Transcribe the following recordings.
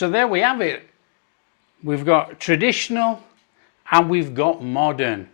So there we have it. We've got traditional and we've got modern.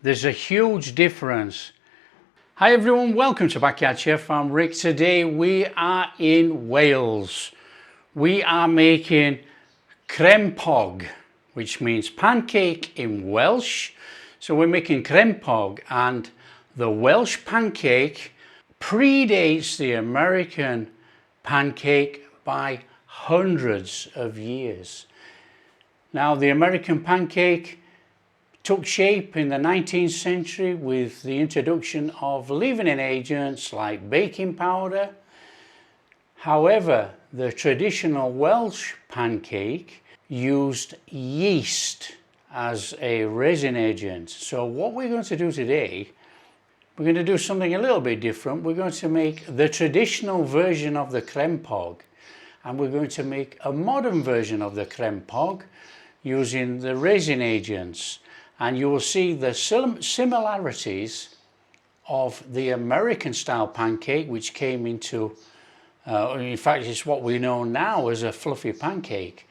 There's a huge difference. Hi everyone, welcome to Backyard Chef. I'm Rick. Today we are in Wales. We are making Crempog, which means pancake in Welsh. So we're making Crempog, and the Welsh pancake predates the American pancake by hundreds of years. Now, the American pancake took shape in the 19th century with the introduction of leavening agents like baking powder. However, the traditional Welsh pancake used yeast as a resin agent. So what we're going to do today, we're going to do something a little bit different. We're going to make the traditional version of the Crempog, and we're going to make a modern version of the Crempog using the resin agents. And you will see the similarities of the American style pancake, which came into, in fact, it's what we know now as a fluffy pancake.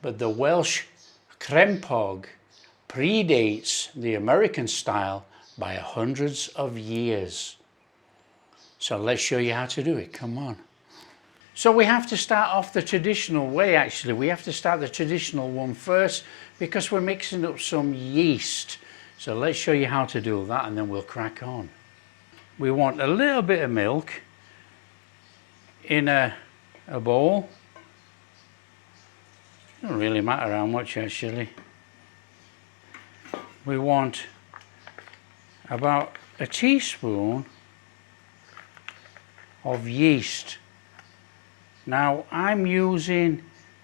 But the Welsh Crempog predates the American style by hundreds of years. So let's show you how to do it. Come on. So we have to start off the traditional way, actually. We have to start the traditional one first because we're mixing up some yeast. So let's show you how to do that and then we'll crack on. We want a little bit of milk in a bowl. Doesn't really matter how much, actually. We want about a teaspoon of yeast. Now I'm using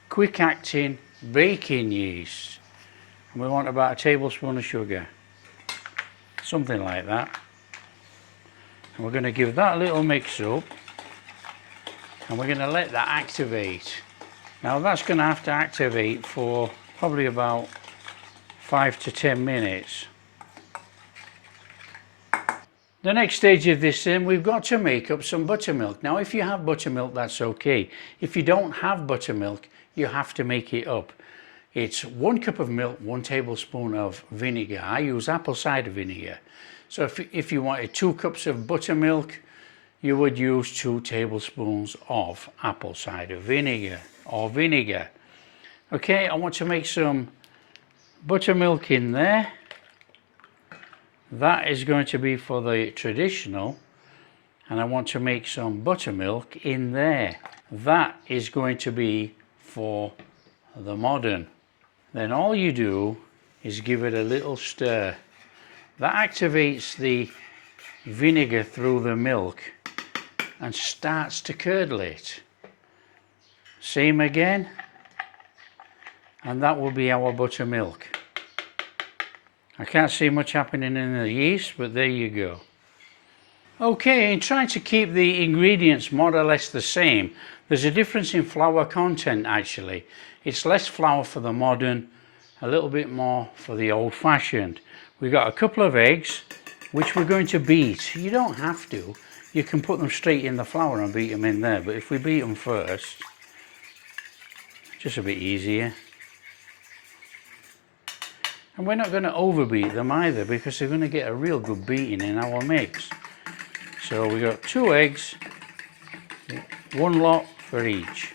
quick acting baking yeast, and we want about a tablespoon of sugar, something like that. And we're going to give that a little mix up, and we're going to let that activate. Now that's going to have to activate for probably about 5 to 10 minutes. The next stage of this then, we've got to make up some buttermilk. Now if you have buttermilk, that's okay. If you don't have buttermilk, you have to make it up. It's 1 cup of milk, 1 tablespoon of vinegar. I use apple cider vinegar. So if you wanted 2 cups of buttermilk, you would use 2 tablespoons of apple cider vinegar or vinegar. Okay, I want to make some buttermilk in there. That is going to be for the traditional, and I want to make some buttermilk in there. That is going to be for the modern. Then all you do is give it a little stir. That activates the vinegar through the milk and starts to curdle it. Same again, and that will be our buttermilk. I can't see much happening in the yeast, but there you go. Okay, in trying to keep the ingredients more or less the same, there's a difference in flour content actually. It's less flour for the modern, a little bit more for the old-fashioned. We've got a couple of eggs, which we're going to beat. You don't have to. You can put them straight in the flour and beat them in there, but if we beat them first, just a bit easier. And we're not going to overbeat them either because they're going to get a real good beating in our mix. So we got 2 eggs, 1 lot for each.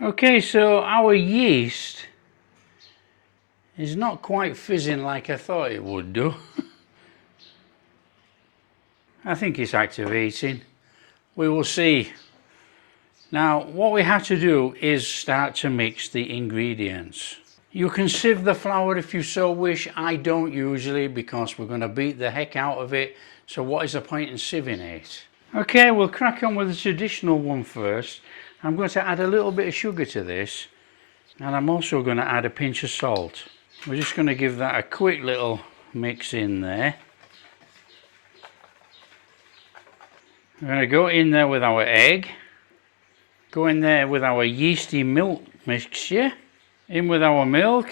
Okay, so our yeast is not quite fizzing like I thought it would do. I think it's activating. We will see. Now what we have to do is start to mix the ingredients. You can sieve the flour if you so wish. I don't usually because we're going to beat the heck out of it. So what is the point in sieving it? Okay, we'll crack on with the traditional one first. I'm going to add a little bit of sugar to this, and I'm also going to add a pinch of salt. We're just going to give that a quick little mix in there. We're going to go in there with our egg. Go in there with our yeasty milk mixture, in with our milk,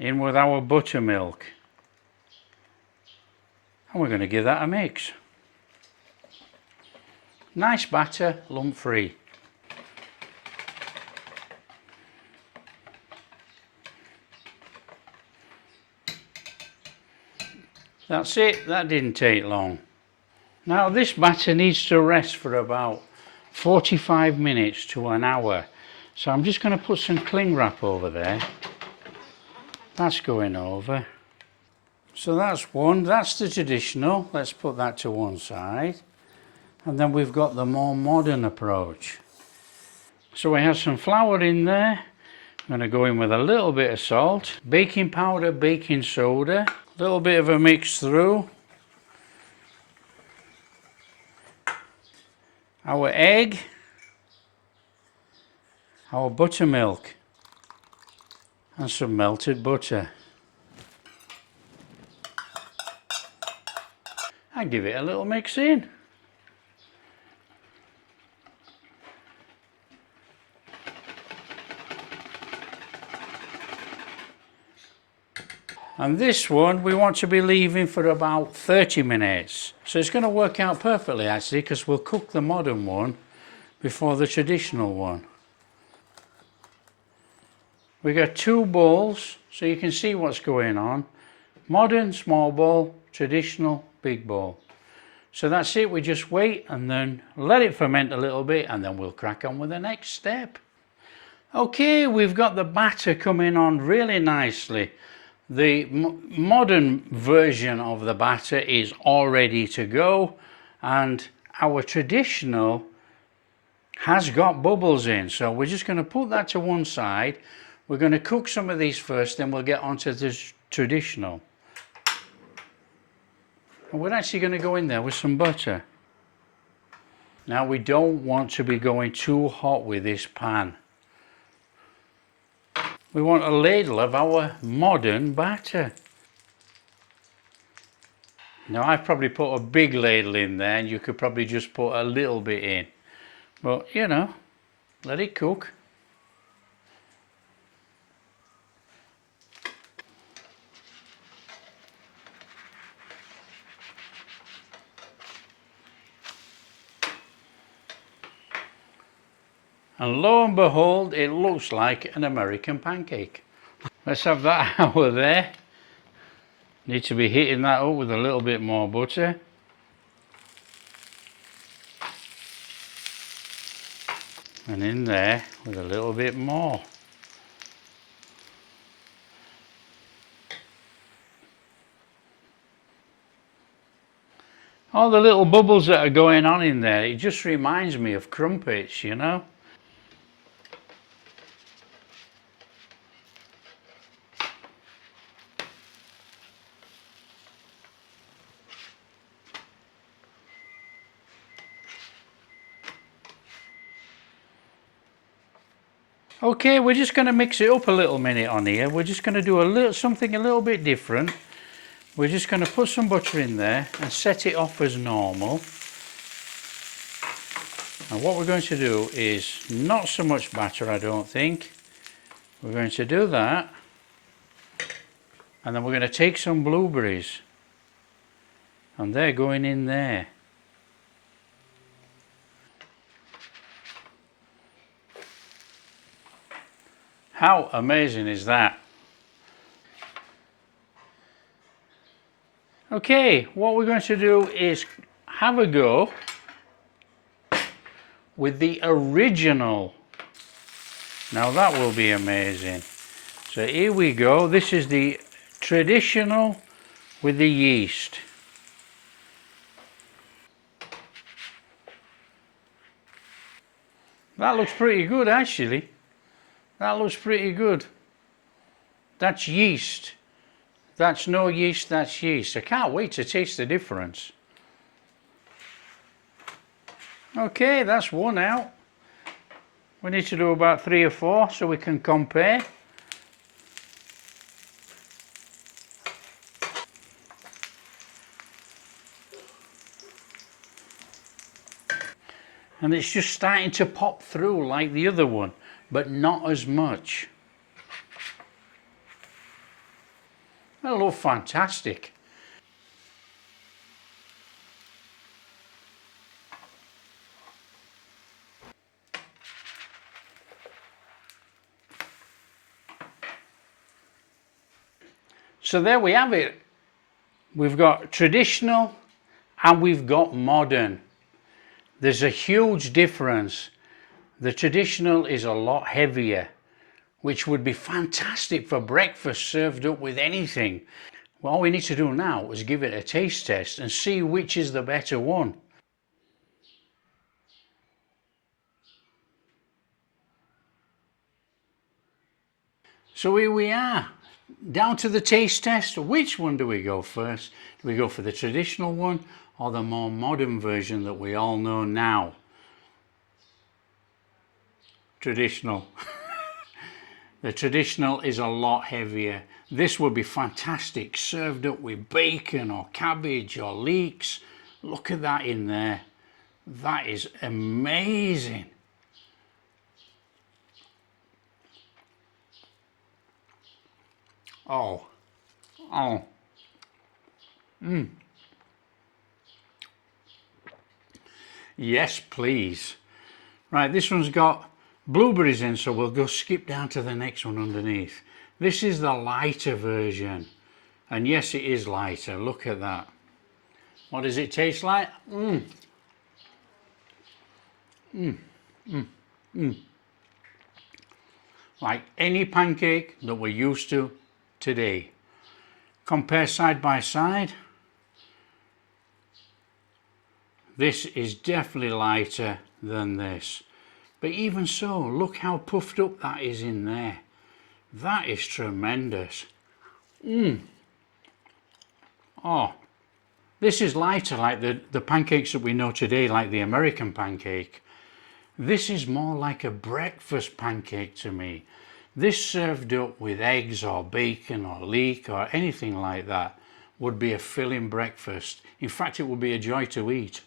in with our buttermilk, and we're going to give that a mix. Nice batter, lump free. That's it, that didn't take long. Now this batter needs to rest for about 45 minutes to an hour. So I'm just going to put some cling wrap over there. That's going over. So that's one, that's the traditional. Let's put that to one side. And then we've got the more modern approach. So we have some flour in there. I'm going to go in with a little bit of salt, baking powder, baking soda, a little bit of a mix through. Our egg, our buttermilk, and some melted butter. I give it a little mix in. And this one we want to be leaving for about 30 minutes. So it's going to work out perfectly actually, because we'll cook the modern one before the traditional one. We got two bowls so you can see what's going on. Modern, small bowl, traditional, big bowl. So that's it, we just wait and then let it ferment a little bit and then we'll crack on with the next step. Okay, we've got the batter coming on really nicely. The modern version of the batter is all ready to go, and our traditional has got bubbles in, so we're just going to put that to one side. We're going to cook some of these first, then we'll get onto the traditional. And we're actually going to go in there with some butter. Now we don't want to be going too hot with this pan. We want a ladle of our modern batter. Now I've probably put a big ladle in there and you could probably just put a little bit in. But you know, let it cook. And lo and behold, it looks like an American pancake. Let's have that hour there. Need to be heating that up with a little bit more butter. And in there with a little bit more. All the little bubbles that are going on in there, it just reminds me of crumpets, you know. Okay, we're just going to mix it up a little minute on here. We're just going to do something a little bit different. We're just going to put some butter in there and set it off as normal. And what we're going to do is not so much batter, I don't think. We're going to do that. And then we're going to take some blueberries. And they're going in there. How amazing is that? Okay, what we're going to do is have a go with the original. Now that will be amazing. So here we go. This is the traditional with the yeast. That looks pretty good actually. That looks pretty good. That's yeast. That's no yeast, that's yeast. I can't wait to taste the difference. Okay, that's one out. We need to do about 3 or 4 so we can compare. And it's just starting to pop through like the other one, but not as much. That looks fantastic. So there we have it. We've got traditional and we've got modern. There's a huge difference. The traditional is a lot heavier, which would be fantastic for breakfast served up with anything. Well, all we need to do now is give it a taste test and see which is the better one. So here we are, down to the taste test. Which one do we go first? Do we go for the traditional one or the more modern version that we all know now? Traditional. The traditional is a lot heavier. This would be fantastic served up with bacon or cabbage or leeks. Look at that in there. That is amazing. Oh. Yes, please. Right, this one's got blueberries in, so we'll go skip down to the next one underneath. This is the lighter version. And yes, it is lighter. Look at that. What does it taste like? Like any pancake that we're used to today. Compare side by side. This is definitely lighter than this. But even so, look how puffed up that is in there. That is tremendous. Oh, this is lighter like the pancakes that we know today, like the American pancake. This is more like a breakfast pancake to me. This served up with eggs or bacon or leek or anything like that would be a filling breakfast. In fact, it would be a joy to eat.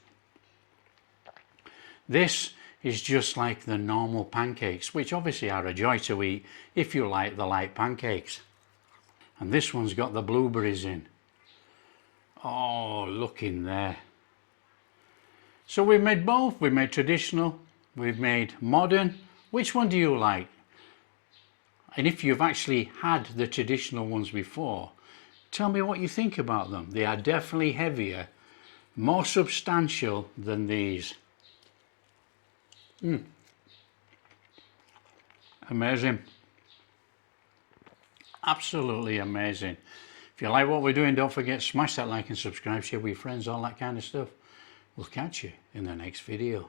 This is just like the normal pancakes, which obviously are a joy to eat if you like the light pancakes. And this one's got the blueberries in. Oh, look in there. So we've made both. We've made traditional, we've made modern. Which one do you like? And if you've actually had the traditional ones before, tell me what you think about them. They are definitely heavier, more substantial than these. Amazing. Absolutely amazing. If you like what we're doing, don't forget to smash that like and subscribe, share with your friends, all that kind of stuff. We'll catch you in the next video.